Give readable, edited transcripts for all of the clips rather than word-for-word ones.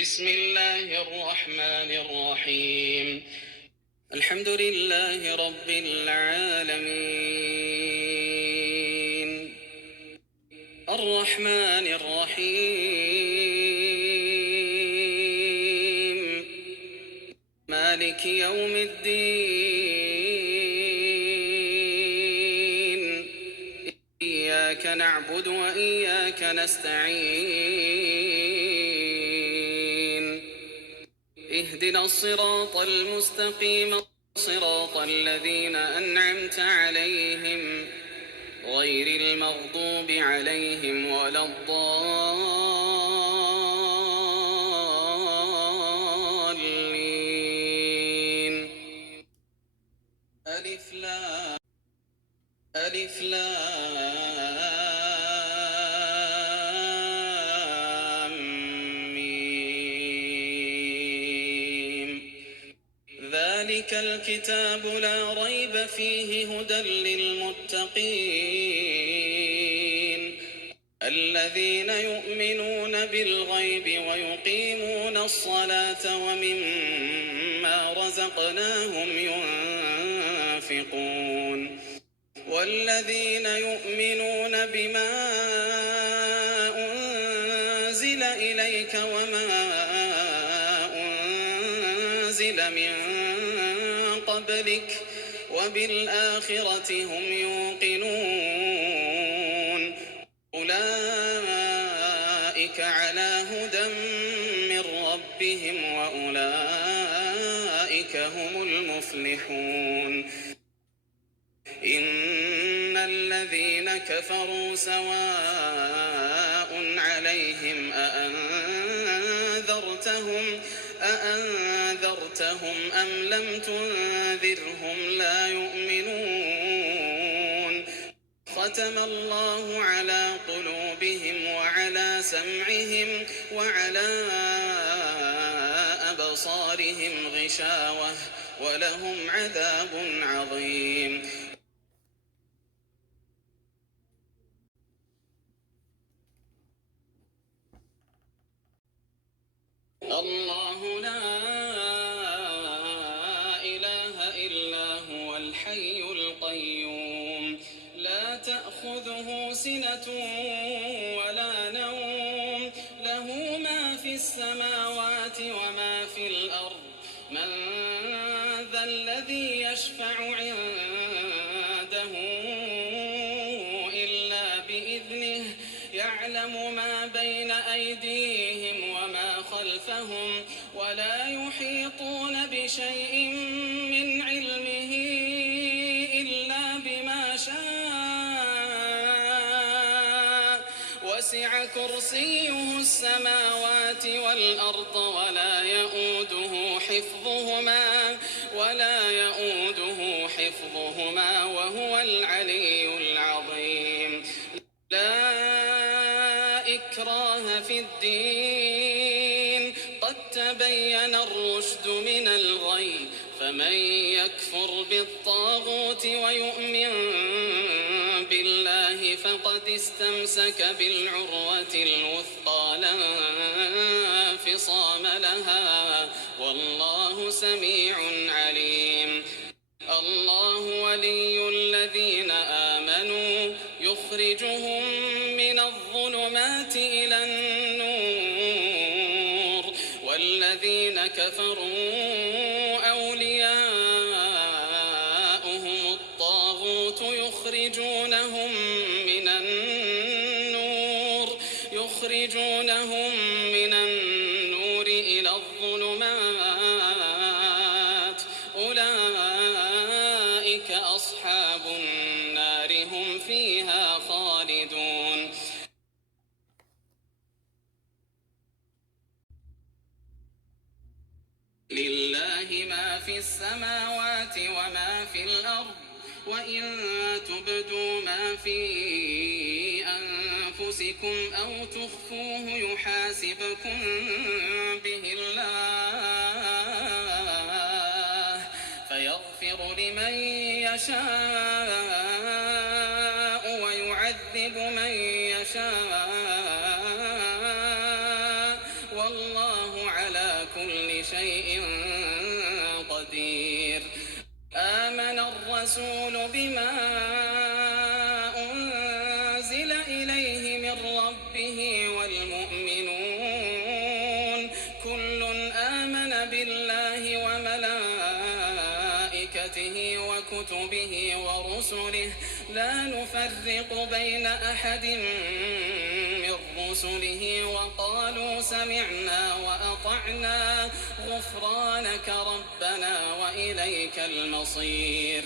بسم الله الرحمن الرحيم. الحمد لله رب العالمين، الرحمن الرحيم، مالك يوم الدين، إياك نعبد وإياك نستعين، اهدنا الصراط المستقيم، صراط الذين أنعمت عليهم غير المغضوب عليهم ولا الضالين. ألف لام ميم. ذلك الكتاب لا ريب فيه هدى للمتقين الذين يؤمنون بالغيب ويقيمون الصلاة ومما رزقناهم ينفقون والذين يؤمنون بما أنزل إليك وما أنزل من قبلك وبالآخرة هم يوقنون أولئك على هدى من ربهم وأولئك هم المفلحون. إن الذين كفروا سواء عليهم أأنذرتهم أم لم تنذرهم لا يؤمنون. ختم الله على قلوبهم وعلى سمعهم وعلى أبصارهم غشاوة ولهم عذاب عظيم. الله لا إله إلا هو الحي القيوم لا تأخذه سنة ولا نوم له ما في السماوات وما في الأرض من ذا الذي يشفع عنده إلا بإذنه يعلم ما بين أيديهم وما خلفهم ولا يحيطون بشيء من علمه إلا بما شاء وسع كرسيه السماوات والأرض ولا يؤوده حفظهما وهو العلي العظيم. لا إكراه في الدين قد تبين الرشد من الغي فمن يكفر بالطاغوت ويؤمن بالله فقد استمسك بالعروة الوثقى لا انفصام لها والله سميع عليم. الله ولي الذين آمنوا يخرجهم من الظلمات إلى النور والذين كفروا أولياؤهم الطاغوت يخرجونهم من النور إلى الظلمات أولئك أصحاب النار هم فيها خالدون. لله ما في السماوات وما في الأرض وإن تبدوا ما في أنفسكم أو تخفوه يحاسبكم به الله فيغفر لمن يشاء ويعذب من يشاء والله شيء قدير آمن الرسول بما أنزل إليه من ربه والمؤمنون كل آمن بالله وملائكته وكتبه ورسله لا نفرق بين أحد من رسله وقالوا سمعنا وأطعنا غفرانك ربنا وإليك المصير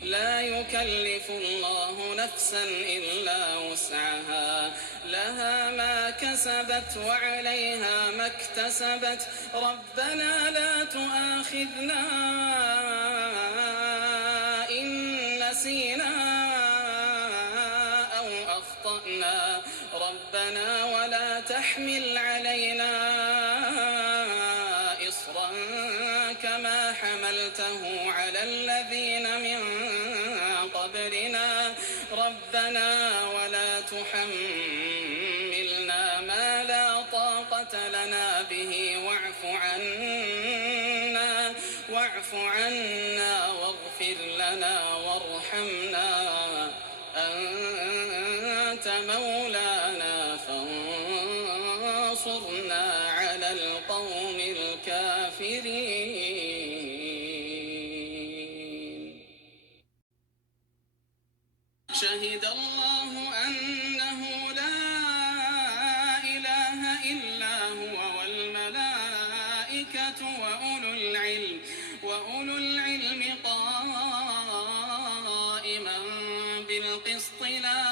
لا يكلف الله نفسا إلا وسعها لها ما كسبت وعليها ما اكتسبت ربنا لا تؤاخذنا إن نسينا أو أخطأنا ربنا ولا تحمل علينا إصرا كما حملته على الذين من قبلنا ربنا ولا تحملنا ما لا طاقة لنا به واعف عنا واغفر لنا وارحمنا أنت مولانا فانصرنا على القوم الكافرين شهد الله أنه لا إله إلا هو والملائكة وأولو العلم قائما بالقسط لا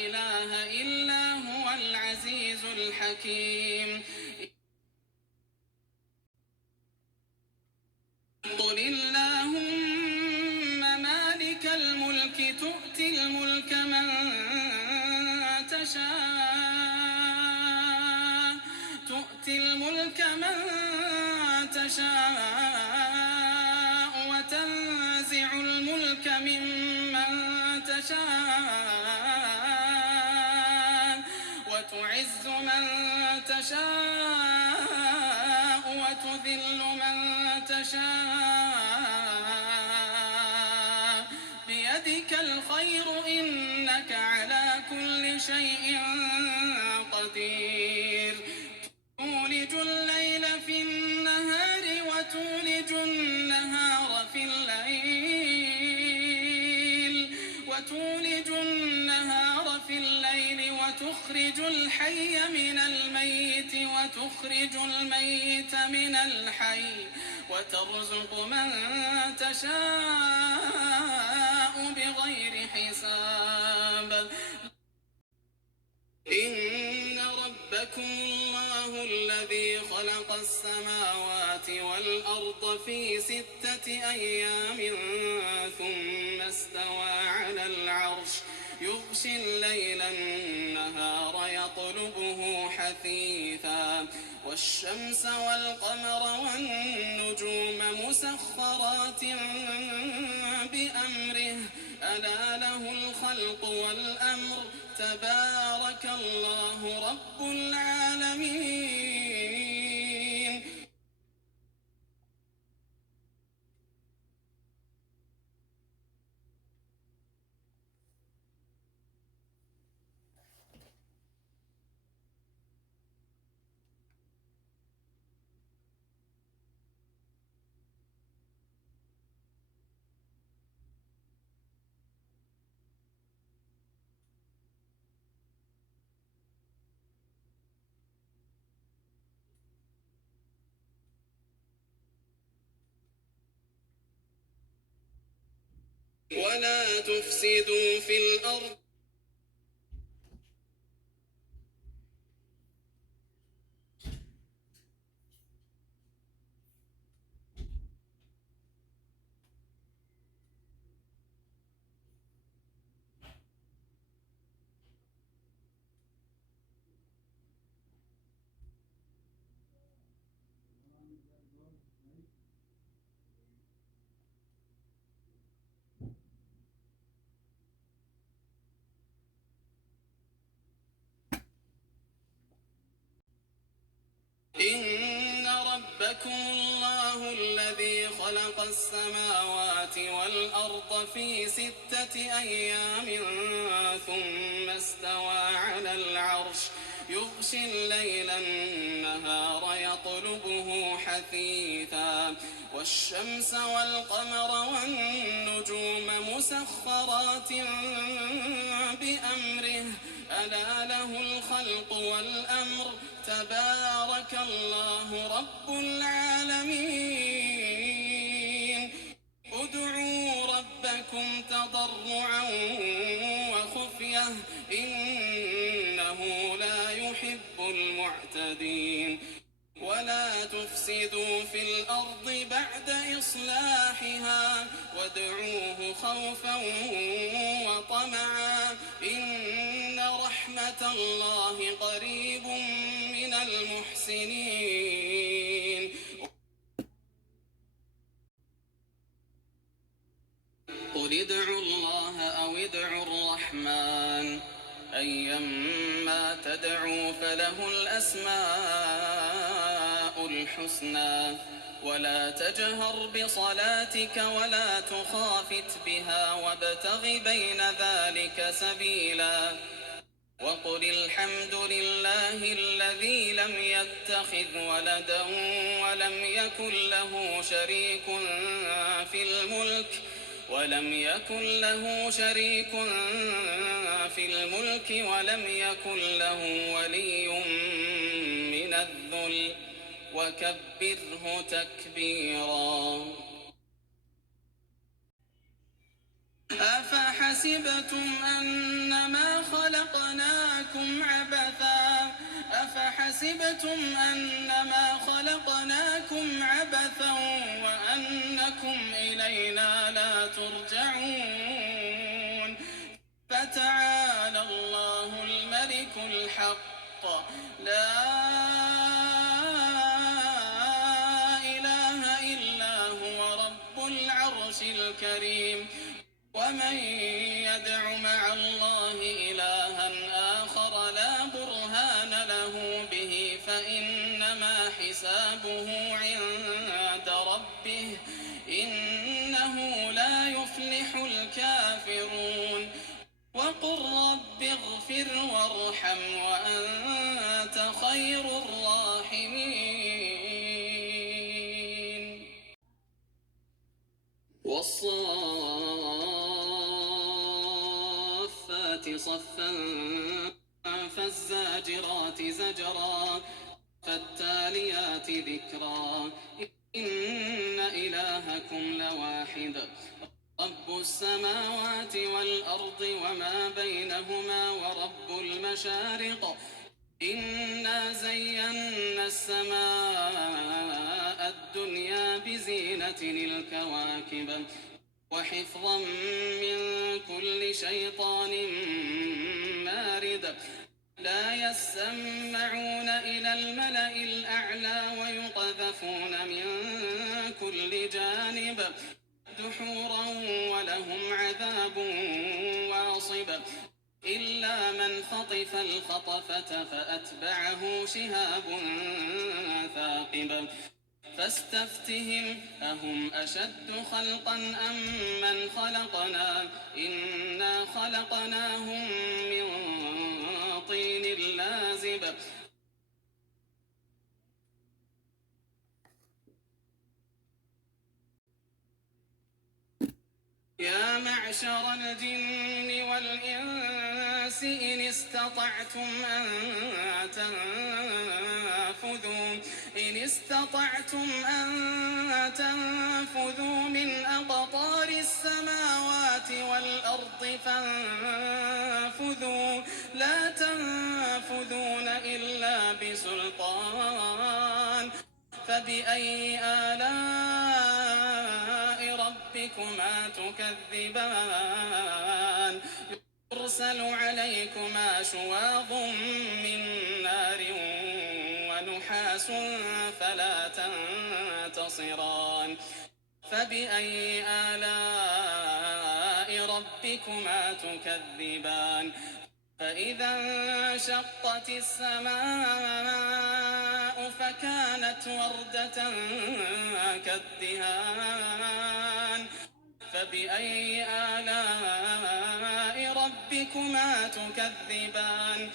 إله إلا هو العزيز الحكيم قل اللهم مالك الملك تؤتي الملك من تشاء وتنزع الملك ممن تشاء وتعز من تشاء وتذل من تشاء بيدك الخير إنك على كل شيء قدير تولج الليل في النهار وتولج النهار في الليل وتخرج الحي من الميت وتخرج الميت من الحي وترزق من تشاء بغير حساب إن ربكم الله الذي خلق السماوات والأرض في 6 أيام ثم استوى على العرش يغشي الليل النهار يطلبه حثيثا والشمس والقمر والنجوم مسخرات بأمره ألا له الخلق والأمر تبارك الله رب العالمين ولا تفسدوا في الأرض ربكم الله الذي خلق السماوات والأرض في 6 أيام ثم استوى على العرش يغشي الليل النهار يطلبه حثيثا والشمس والقمر والنجوم مسخرات بأمره ألا له الخلق والأمر تبارك الله رب العالمين ادعوا ربكم تضرعا وخفية إنه لا يحب المعتدين ولا تفسدوا في الأرض بعد إصلاحها وادعوه خوفا وطمعا إن رحمة الله قريب من المحسنين قل ادعوا الله أو ادعوا الرحمن أيما تدعوا فله الأسماء الحسنى ولا تجهر بصلاتك ولا تخافت بها وابتغ بين ذلك سبيلا وقل الحمد لله الذي لم يتخذ ولدا ولم يكن له شريك في الملك ولم يكن له ولي من الذل وكبره تكبيرا أفحسبتم أنما خلقناكم عبثا وأنكم إلينا لا ترجعون فتعالى الله الملك الحق لا إله إلا هو رب العرش الكريم ومن يدع مع الله إلها آخر لا برهان له به فإنما حسابه عند ربه إنه لا يفلح الكافرون وقل رب اغفر وارحم وأنت خير الراحمين والصافات صفا فالزاجرات زجرا فالتاليات ذكرا إن إلهكم لواحد رب السماوات والأرض وما بينهما ورب المشارق إنا زينا السماء الدنيا بزينة الكواكب وحفظا من كل شيطان مارد لا يسمعون إلى الملأ الأعلى ويقذفون من كل جانب دحورا ولهم عذاب واصب إلا من خطف الخطفة فأتبعه شهاب ثاقب فاستفتهم أهم أشد خلقا أم من خلقنا إنا خلقناهم من طين لازب يا معشر الجن والإنس إن استطعتم أن تنفذوا من أقطار السماوات والأرض فانفذوا لا تنفذون إلا بسلطان فبأي آلاء ربكما تكذبان يرسل عليكما شواظ من نار ونحاس فلا تنتصران فبأي آلاء ربكما تكذبان فإذا انشقت السماء فكانت وردة كالدهان فبأي آلاء ربكما تكذبان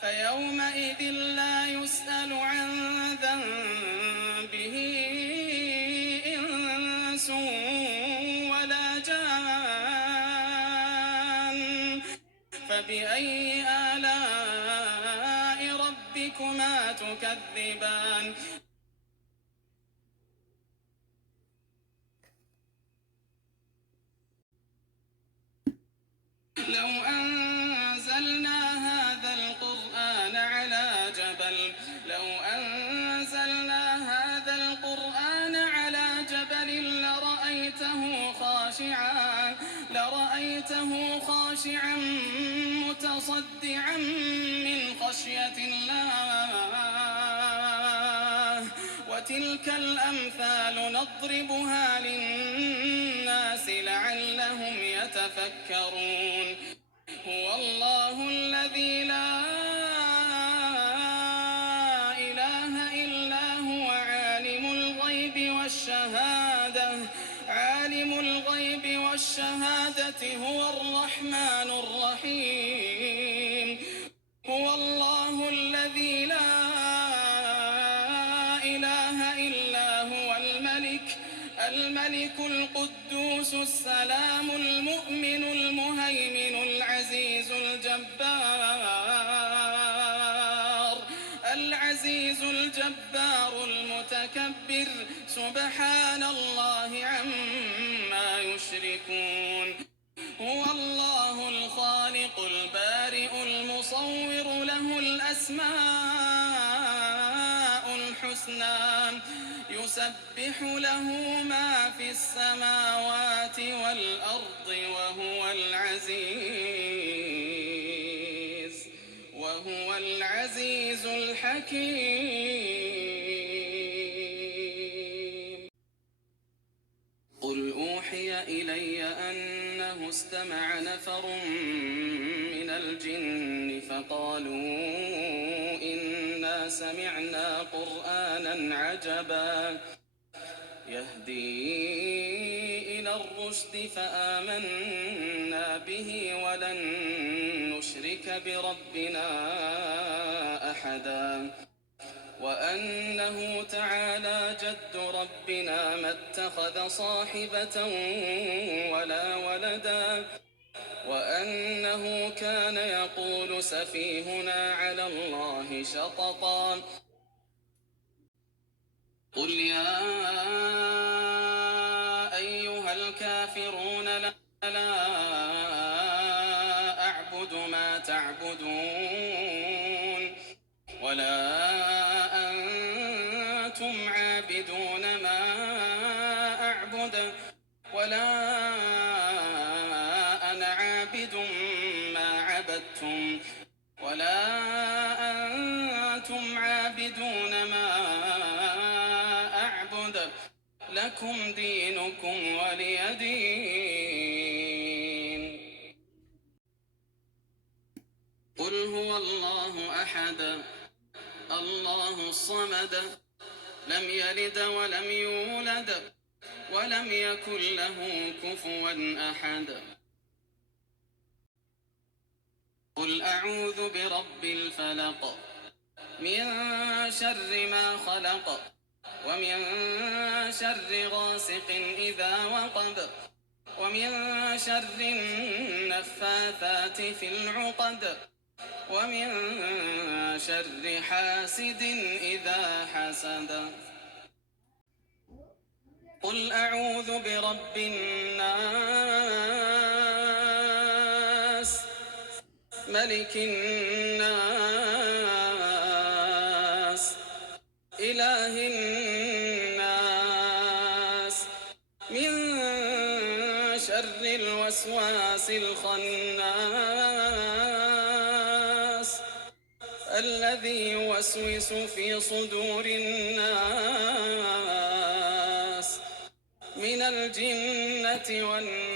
فيومئذ لا يسأل عن ذنبه إنس ولا جان فبأي آلاء ربكما تكذبان لو أنزلنا هذا القرآن على جبل لرأيته خاشعا متصدعا من خشية الله وتلك الأمثال نضربها للناس لعلهم يتفكرون هو الله الذي لا إله إلا هو عالم الغيب والشهادة هو الرحمن الرحيم هو الله الذي لا إله إلا هو الملك القدوس السلام المؤمن المهيمن العزيز الجبار المتكبر سبحان الله عما يشركون هو الله الخالق البارئ المصور له الأسماء الحسنى يسبح له ما في السماوات والأرض وهو العزيز الحكيم قل أوحي إلي أنه استمع نفر من الجن فقالوا إنا سمعنا قرآنا عجبا يهدي إلى الرشد فآمنا به ولن نشرك بربنا أحدا وأنه تعالى جد ربنا ما اتخذ صاحبة ولا ولدا وأنه كان يقول سفيهنا على الله شططا قل يا أيها الكافرون لا أعبد ما تعبدون ولا أنتم عابدون ما أعبد ولا أنا عابد ما عبدتم ولا أنتم عابدون ما أعبد لكم دينكم ولي دين قل هو الله أحد الله الصمد لم يلد ولم يولد ولم يكن له كفوا أحد قل أعوذ برب الفلق من شر ما خلق ومن شر غاسق إذا وقب ومن شر النفاثات في العقد ومن شر حاسد إذا حسد قل أعوذ برب الناس ملك الناس إله الناس من شر الوسواس الخناس الذي يوسوس في صدور الناس من الجنة والناس